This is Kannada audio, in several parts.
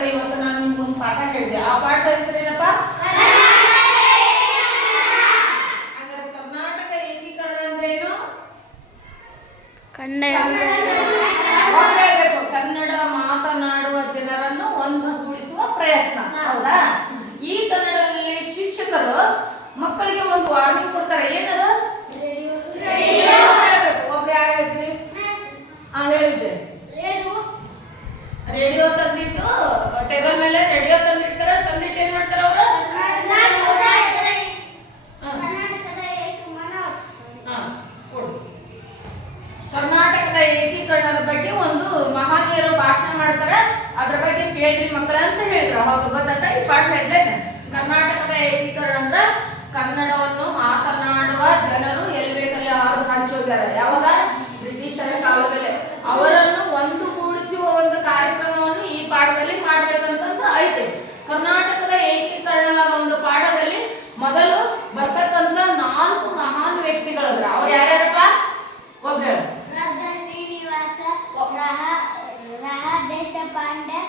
ಇವತ್ತು ನಾನು ನಿಮ್ಗೊಂದು ಪಾಠ ಹೇಳಿದೆ. ಆ ಪಾಠ ಹೆಸರೇನಪ್ಪ? ಹಾಗಾದ್ರೆ ಕರ್ನಾಟಕ ಏಕೀಕರಣ ಅಂದ್ರೆ ಏನು? ಕನ್ನಡ. ಕನ್ನಡ ಮಾತನಾಡುವ ಜನರನ್ನು ಒಂದುಗೂಡಿಸುವ ಪ್ರಯತ್ನ. ಹೌದಾ? ಈ ಕನ್ನಡದಲ್ಲಿ ಶಿಕ್ಷಕರು ಮಕ್ಕಳಿಗೆ ಒಂದು ವಾರ್ನಿಂಗ್ ಕೊಡ್ತಾರೆ. ಏನದು. ಒಬ್ರು ಯಾರು ಹೇಳ್ತೀರಿ? ಹಾ ಹೇಳಿ ವಿಜಯ್. ರೇಡಿಯೋ ತಂದಿಟ್ಟು ಟೇಬಲ್ ಮೇಲೆ ರೇಡಿಯೋ ತಂದಿಡ್ತಾರೆ? ತಂದಿಟ್ಟು ಏನ್ ಮಾಡ್ತಾರೆ ಅವರು? ಕರ್ನಾಟಕದ ಏಕೀಕರಣದ ಬಗ್ಗೆ ಒಂದು ಮಹಾನೀಯರು ಭಾಷಣ ಮಾಡ್ತಾರೆ. ಅದ್ರ ಬಗ್ಗೆ ಕೇಳ್ರಿ ಮಕ್ಕಳ ಅಂತ ಹೇಳಿದ್ರು. ಹೌದು ಗೊತ್ತಾಯ್ತಾ? ಈ ಪಾಠ ಹೆಡ್ಲೈನ್ ಕರ್ನಾಟಕದ ಏಕೀಕರಣ ಅಂದ್ರ ಕನ್ನಡವನ್ನು ಮಾತನಾಡುವ ಜನರು ಎಲ್ಲಿ ಬೇಕಲ್ಲಿ ಆರು ಹಂಚೋಗ್ಯಾರ ಯಾವಾಗ ಬ್ರಿಟಿಷರ ಕಾಲದಲ್ಲಿ ಅವರನ್ನು ಒಂದುಗೂಡಿಸುವ ಒಂದು ಕಾರ್ಯಕ್ರಮವನ್ನು ಈ ಪಾಠದಲ್ಲಿ ಮಾಡ್ಬೇಕಂತಂದು ಐತೆ ಕರ್ನಾಟಕದ ಏಕೀಕರಣದ ಒಂದು ಪಾಠದಲ್ಲಿ ಮೊದಲು ಬರ್ತಕ್ಕಂತ ನಾಲ್ಕು ಮಹಾನ್ ವ್ಯಕ್ತಿಗಳದ್ರ ಅವ್ರು ಯಾರ್ಯಾರಪ್ಪ ಒಬ್ರು ಹೇಳು ಶ್ರೀನಿವಾಸ ರಹ ರಹ ದೇಶಪಾಂಡೆ.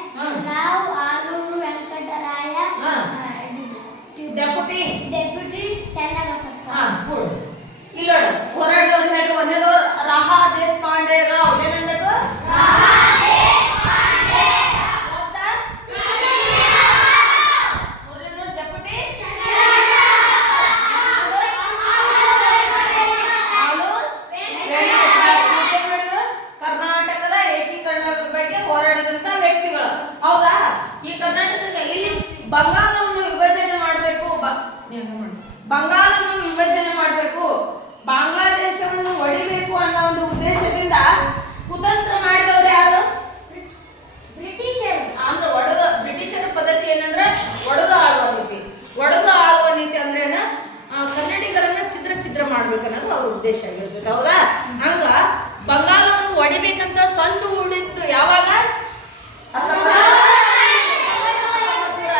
ರಾವ್ ಆಲೂರು ವೆಂಕಟರಾಯ. ಡೆಪ್ಯೂಟಿ ಡೆಪ್ಯೂಟಿ ಚನ್ನಬಸಪ್ಪ ಹಾ ಗುಡ್ ಇಲ್ಲಿ ನೋಡು ಹೋರಾಡಿದವ್ರು ಹೇಳಿ ಒಂದೇದವ್ರು ರಹಾ ದೇಶಪಾಂಡೆ ರಾವ್ ಏನನ್ಬೇಕು ಗೊತ್ತಾ? ಮೂರನೇದವ್ರು ಡೆಪ್ಯೂಟಿ ಆಲೂರ್ ವೆಂಕಟರಾವ್. ಏನ್ ಮಾಡಿದ್ರು? ಕರ್ನಾಟಕದ ಏಕೀಕರಣದ ಬಗ್ಗೆ ಹೋರಾಡಿದಂತ ವ್ಯಕ್ತಿಗಳು ಹೌದಾ ಈ ಕರ್ನಾಟಕದ ಇಲ್ಲಿ ಬಂಗಾಳವನ್ನು ವಿಭಜನೆ ಮಾಡಬೇಕು ಬಂಗಾಳವನ್ನು ವಿಭಜನೆ ಮಾಡಬೇಕು ಬಾಂಗ್ಲಾದೇಶವನ್ನು ಒಡಿಬೇಕು ಅನ್ನೋ ಒಂದು ಉದ್ದೇಶದಿಂದ ಕುತಂತ್ರ ಮಾಡಿದವರು ಯಾರು ಬ್ರಿಟಿಷರು ಅಂದ್ರೆ ಒಡೆದ ಬ್ರಿಟಿಷರ ಪದ್ಧತಿ ಏನಂದ್ರೆ ಒಡೆದು ಆಳುವ ನೀತಿ ಒಡೆದು ಆಳುವ ನೀತಿ ಅಂದ್ರೆ ಏನ ಆ, ಕನ್ನಡಿಗರನ್ನ ಚಿತ್ರ ಚಿತ್ರ ಮಾಡ್ಬೇಕನ್ನೋದು ಅವ್ರ ಉದ್ದೇಶ ಆಗಿರ್ತೈತೆ ಹೌದಾ? ಹಂಗ ಬಂಗಾರವನ್ನು ಒಡಿಬೇಕಂತ ಸಂಚು ಹೂಡಿತ್ತು ಯಾವಾಗ ಹತ್ತೊಂಬತ್ತು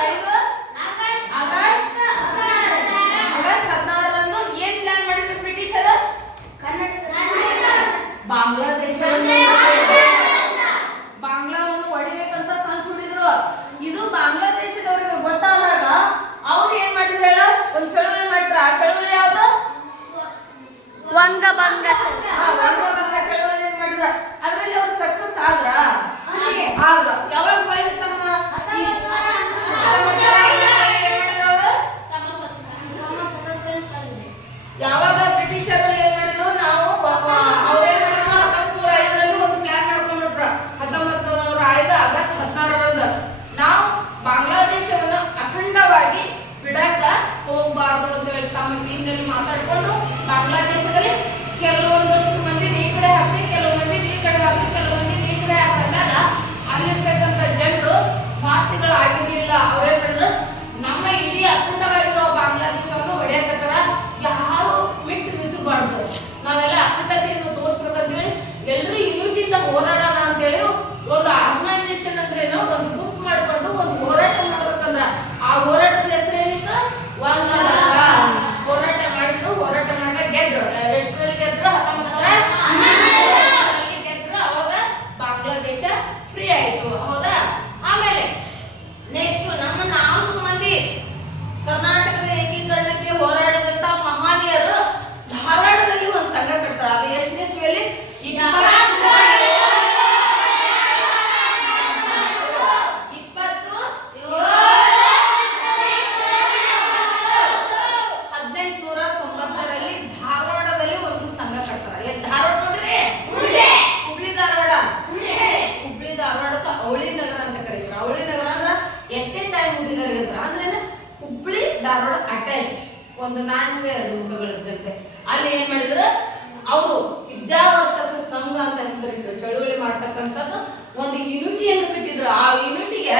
ಐದು ಆಗಸ್ಟ್ ಆಗಸ್ಟ್ ಹದಿನಾರರಂದು ಏನ್ ಪ್ಲಾನ್ ಮಾಡಿದ್ರು ಬ್ರಿಟಿಷರು ಬಾಂಗ್ಲಾದೇಶವನ್ನು ಬಾಂಗ್ಲಾವನ್ನು ಹೊಡಿಬೇಕಂತ ಸಂಚು ಹುಡಿದ್ರು ಇದು ಬಾಂಗ್ಲಾದೇಶದವರಿಗೆ ಗೊತ್ತಾದಾಗ ಅವ್ರು ಏನ್ ಮಾಡಿದ್ರು ಹೇಳ ಒಂದ್ ಚಳುವಳಿ ಮಾಡಿದ್ರ ಆ ಚಳುವಳಿ ಯಾವ್ದು ವಂಗಭಂಗ ಆ, ವಂಗಭಂಗ ಚಳುವಳಿ ಏನ್ ಮಾಡಿದ್ರ ಅದ್ರಲ್ಲಿ ಅವ್ರು ಸಕ್ಸಸ್ ಆದ್ರ ಆದ್ರೆ. ಆದ್ರ ಯಾವಾಗ ಹೊಳ್ಳಿ ತಮ್ಮ ಈ ಹತ್ತೊಂಬತ್ತು ಐವತ್ತರಲ್ಲಿ ಏನ್ ಮಾಡಿದ್ರು ಅವ್ರು ಯಾವಾಗ ಬ್ರಿಟಿಷರು ಏನ್ ಮಾಡಿದ್ರು, ನಾವು ಅವ್ರೇನ್ ಮಾಡಿದ್ರು ಹತ್ತೊಂಬತ್ತು ಒಂದು ಪ್ಲಾನ್ ಮಾಡ್ಕೊಂಡ್ಬಿಟ್ರು. ಹತ್ತೊಂಬತ್ತು ನೂರ ಐದು ಆಗಸ್ಟ್ ಹದಿನಾರರಂದು. ನಾವು ಬಾಂಗ್ಲಾದೇಶವನ್ನು ಅಖಂಡವಾಗಿ ಬಿಡಾಕ ಹೋಗ್ಬಾರ್ದು ಅಂತ ಹೇಳಿ ತಮ್ಮ ಟೀಮ್ನಲ್ಲಿ ಮಾತಾಡ್ಕೊಂಡು ಬಾಂಗ್ಲಾದೇಶದಲ್ಲಿ ಕೆಲವೊಂದಷ್ಟು ಮಂದಿ ಈ ಕಡೆ ಹಾಕಿ ಕೆಲವು ಮಂದಿ ಈ ಕಡೆ ಹಾಕಿ ಕೆಲವು ಮಂದಿ ಈ ಕಡೆ ಹಾಕಿದಾಗ ಅಲ್ಲಿರ್ತಕ್ಕಂಥ ಜನರು ಸ್ವಾರ್ಥಿಗಳು ಆಗಿರ್ಲಿಲ್ಲ ಅವ್ರೇನ್ ಮಾಡಿದ್ರು ನಮ್ಮ ಇಡೀ ಅಖಂಡವಾಗಿರೋ ಬಾಂಗ್ಲಾದೇಶವನ್ನು ಹೊಡೆಯಕತ್ತಾರ ಯಾರು ಬಿಟ್ಟು ಬಿಸಬಾರ್ದು ನಾವೆಲ್ಲ ಅಖಂಡತೆಯನ್ನು ತೋರಿಸ್ಬೇಕಂತೇಳಿ ಎಲ್ಲರೂ ಯುನಿಟಿಂದ ಹೋರಾಡೋಣ ಅಂತೇಳಿ ಒಂದು ಆರ್ಗನೈಸೇಷನ್ ಅಂದ್ರೆ ಏನೋ ಒಂದು ಗ್ರೂಪ್ ಮಾಡ್ಕೊಂಡು ಒಂದು ಹೋರಾಟ ಮಾಡ್ಬೇಕಂದ್ರ ಆ ಹೋರಾಟದ ಹೆಸರು ಏನಿತ್ತು ಒಂದ ಹೋರಾಟ ಮಾಡಿದ್ರು ಹೋರಾಟ ಮಾಡಿದಾಗ ಗೆದ್ರು ಎಷ್ಟರಲ್ಲಿ ಗೆದ್ರು ಹತ್ತೊಂಬತ್ತರ ಹನ್ನೆರಡರಲ್ಲಿ ಗೆದ್ರು ಅವಾಗ ಬಾಂಗ್ಲಾದೇಶ ಫ್ರೀ ಆಯ್ತು ಹೌದಾ ಆಮೇಲೆ ನೆಕ್ಸ್ಟ್ ನಮ್ಮ ನಾಲ್ಕು ಮಂದಿ ಕರ್ನಾಟಕದ ಏಕೀಕರಣಕ್ಕೆ ಹೋರಾಡಿದಂತ ಮಹನೀಯರು ಧಾರವಾಡದಲ್ಲಿ ಒಂದು ಸಂಘ ಕಟ್ತಾರೆ. ಅದು ಎಷ್ಟನೇ ಇಸ್ವಿಯಲ್ಲಿ ಇಪ್ಪತ್ತು. ಇಪ್ಪತ್ತು. ಹದಿನೆಂಟುನೂರ ತೊಂಬತ್ತರಲ್ಲಿ ಧಾರವಾಡದಲ್ಲಿ ಒಂದು ಸಂಘ ಕಟ್ತಾರೆ. ಎಲ್ಲಿ? ಧಾರವಾಡ ನೋಡ್ರಿ? ಹುಬ್ಳಿ. ಧಾರವಾಡ. ಹುಬ್ಳಿ ಧಾರವಾಡಕ್ಕೆ ಅವಳಿ ನಗರ ಅಂತ ಕರೀತಾರೆ. ಅವಳಿ ನಗರ ಅಂದ್ರ ಎಟ್ಟೆ ಟೈಮ್ ಹುಡುಗರಿಗೆ ಅಂದ್ರ? ಹುಬ್ಳಿ ಧಾರವಾಡ ಅಟ್ಯಾಚ್ ಒಂದು ನಾಣ್ಯ ಎರಡು ಮುಖಗಳಿದ್ದಂತೆ ಅಲ್ಲಿ ಏನ್ ಮಾಡಿದ್ರು? ಅವರು ವಿದ್ಯಾವರ್ಧಕ ಸಂಘ ಅಂತ ಹೆಸರಿಟ್ರು ಚಳುವಳಿ ಮಾಡ್ತಕ್ಕಂಥದ್ದು ಒಂದು ಯೂನಿಟಿಯನ್ನು ಕಟ್ಟಿದ್ರು. ಆ ಯೂನಿಟಿಗೆ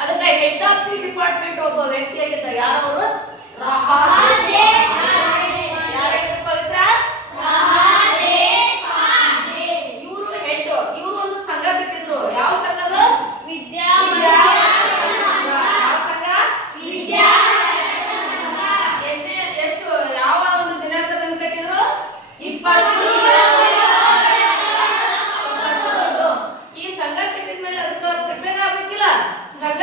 ಅದಕ್ಕೆ ಹೆಡ್ ಆಫ್ ದಿ ಡಿಪಾರ್ಟ್ಮೆಂಟ್ ಒಬ್ಬ ವ್ಯಕ್ತಿ ಆಗಿದ್ದ ಯಾರವರು ರಹಾ ಯಾರಾಗಿದ್ರು ಪವಿತ್ರ ಇವರು ಹೆಡ್ ಇವರು ಒಂದು ಸಂಘ ಕಟ್ಟಿದ್ರು ಯಾವ ಸಂಘದ ವಿದ್ಯಾ ಯಾವ ಸಂಘ ಎಷ್ಟೇ ಎಷ್ಟು ಯಾವ ಒಂದು ದಿನಾಂಕದಂದು ಕಟ್ಟಿದ್ರು ಇಪ್ಪತ್ತು ಒಂಬತ್ತು. ಈ ಸಂಘ ಕಟ್ಟಿದ್ಮೇಲೆ ಅದಕ್ಕೆ ಪ್ರಿಪೇರ್ ಆಗ್ಬೇಕಿಲ್ಲ ಸಂಘ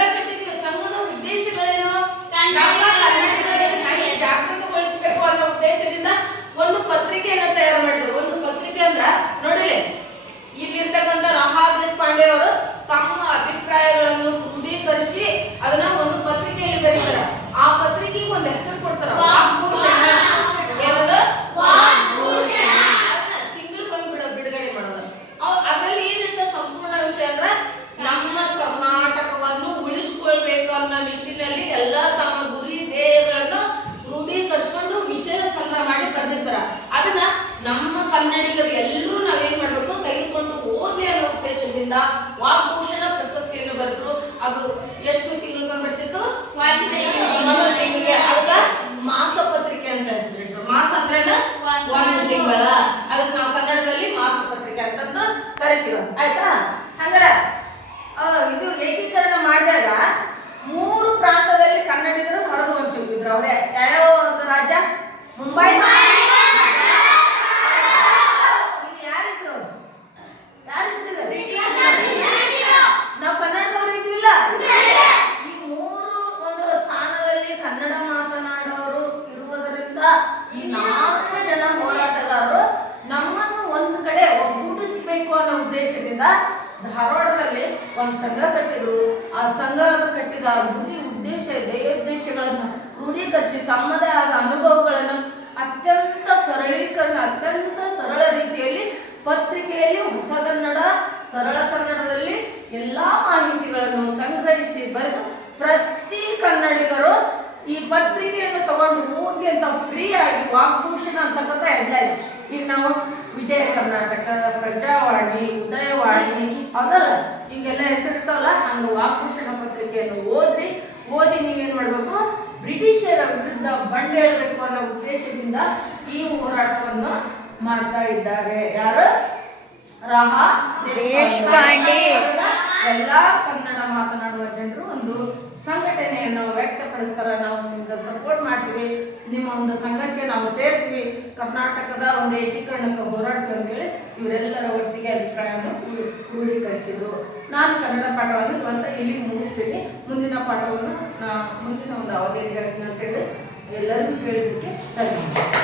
ನಿಟ್ಟಿನಲ್ಲಿ ಎಲ್ಲ ತಮ್ಮ ಗುರಿ ಧ್ಯೇಯಗಳನ್ನು ಕ್ರೋಢೀಕರಿಸ್ಕೊಂಡು ವಿಷಯ ಸಂಗ್ರಹ ಮಾಡಿ ಬರೆದಿರ್ತಾರ ಅದನ್ನ ನಮ್ಮ ಕನ್ನಡಿಗರು ಎಲ್ಲರೂ ನಾವೇನ್ ಮಾಡ್ಬೇಕು? ತೆಗೆದುಕೊಂಡು ಓದಿ ಅನ್ನೋ ಉದ್ದೇಶದಿಂದ ವಾಗ್ಭೂಷಣ ಪ್ರಶಸ್ತಿಯನ್ನು ಬರೆದ್ರು. ಅದು ಎಷ್ಟು ತಿಂಗಳಿಗೆ ಬರ್ತಿತ್ತು? ತಿಂಗಳಿಗೆ. ಅದಕ್ಕ ಮಾಸ ಪತ್ರಿಕೆ ಅಂತ ಹೆಸರಿಟ್ರು. ಮಾಸ ಅಂದ್ರೇನ? ಒಂದ್ ತಿಂಗಳ. ಅದಕ್ಕೆ ನಾವು ಕನ್ನಡದಲ್ಲಿ ಮಾಸ ಪತ್ರಿಕೆ ಅಂತಂದು ಕರಿತೀವಿ. ಆಯ್ತಾ? ಹಂಗಾರ ಇದು ಏಕೀಕರಣ ಮಾಡಿದಾಗ ಮೂರು ಪ್ರಾಂತದಲ್ಲಿ ಕನ್ನಡಿಗರು ಹರಿದು ಹಂಚಿದ್ರು ಅವರೇ ಯಾವ ಒಂದು ರಾಜ್ಯ ಮುಂಬೈ? ಇಲ್ಲಿ ಯಾರಿದ್ರು ಯಾರಿದ್ರು? ನಾವು ಕನ್ನಡದವ್ರು ಇದ್ವಿಲ್ಲ ಈ ಮೂರು ಒಂದು ಸ್ಥಾನದಲ್ಲಿ ಕನ್ನಡ ಮಾತನಾಡೋರು ಇರುವುದರಿಂದ ಈ ನಾಲ್ಕು ಜನ ಹೋರಾಟಗಾರರು ನಮ್ಮನ್ನು ಒಂದು ಕಡೆ ಒಗ್ಗೂಡಿಸಬೇಕು ಅನ್ನೋ ಉದ್ದೇಶದಿಂದ ಧಾರವಾಡದಲ್ಲಿ ಒಂದು ಸಂಘ ಕಟ್ಟಿದ್ರು. ಆ ಸಂಘ ಕಟ್ಟಿದ ಗುರಿ ಉದ್ದೇಶ ಧ್ಯೇಯೋದ್ದೇಶಗಳನ್ನು ಕ್ರೋಢೀಕರಿಸಿ ತಮ್ಮದೇ ಆದ ಅನುಭವಗಳನ್ನು ಅತ್ಯಂತ ಸರಳೀಕರಣ, ಅತ್ಯಂತ ಸರಳ ರೀತಿಯಲ್ಲಿ ಪತ್ರಿಕೆಯಲ್ಲಿ ಹೊಸ ಕನ್ನಡ, ಸರಳ ಕನ್ನಡದಲ್ಲಿ ಎಲ್ಲಾ ಮಾಹಿತಿಗಳನ್ನು ಸಂಗ್ರಹಿಸಿ ಬರೆದು ಪ್ರತಿ ಕನ್ನಡಿಗರು ಈ ಪತ್ರಿಕೆಯನ್ನು ತಗೊಂಡು ಹೋಗಿ ಅಂತ ಫ್ರೀ ಆಗಿ ವಾಗ್ಭೂಷಣ ಅಂತಕ್ಕಂಥ ಹೆಡ್ಲೈನ್ ಈಗ ನಾವು ವಿಜಯ ಕರ್ನಾಟಕ, ಪ್ರಜಾವಾಣಿ, ಉದಯವಾಣಿ ಅದಲ್ಲ ಹಿಂಗೆಲ್ಲ ಹೆಸರಿರ್ತಾವಲ್ಲ, ಹಂಗ ವಾಕ್ಭೂಷಣ ಪತ್ರಿಕೆಯನ್ನು ಓದ್ರಿ, ಓದಿ ನೀವೇನ್ ಮಾಡ್ಬೇಕು? ಬ್ರಿಟಿಷರ ವಿರುದ್ಧ ಬಂಡೇಳಬೇಕು ಅನ್ನೋ ಉದ್ದೇಶದಿಂದ ಈ ಹೋರಾಟವನ್ನು ಮಾಡ್ತಾ ಇದ್ದಾರೆ. ಯಾರು? ರಹಾ ದೇಶಪಾಂಡೆ. ಎಲ್ಲಾ ಕನ್ನಡ ಮಾತನಾಡುವ ಜನರು ಒಂದು ಸಂಘಟನೆಯನ್ನು ವ್ಯಕ್ತಪಡಿಸ್ತಾರೆ. ನಾವು ನಿಮ್ಗೆ ಸಪೋರ್ಟ್ ಮಾಡ್ತೀವಿ. ನಿಮ್ಮ ಒಂದು ಸಂಘಕ್ಕೆ ನಾವು ಸೇರ್ತೀವಿ. ಕರ್ನಾಟಕದ ಒಂದು ಏಕೀಕರಣಕ್ಕೆ ಹೋರಾಡ್ತೀವಿ ಅಂತೇಳಿ ಇವರೆಲ್ಲರ ಒಟ್ಟಿಗೆ ಅಭಿಪ್ರಾಯವನ್ನು ಕ್ರೂ- ಕ್ರೋಢೀಕರಿಸಿದ್ರು ನಾನು ಕನ್ನಡ ಪಾಠವನ್ನು ಇವತ್ತು ಇಲ್ಲಿ ಮುಗಿಸ್ತೀನಿ. ಮುಂದಿನ ಪಾಠವನ್ನು ಮುಂದಿನ ಒಂದು ಅವಧಿಯಲ್ಲಿ ಹೇಳ್ತೀನಿ ಅಂತೇಳಿ ಎಲ್ಲರಿಗೂ ಕೇಳಿದ್ದಕ್ಕೆ ಧನ್ಯವಾದ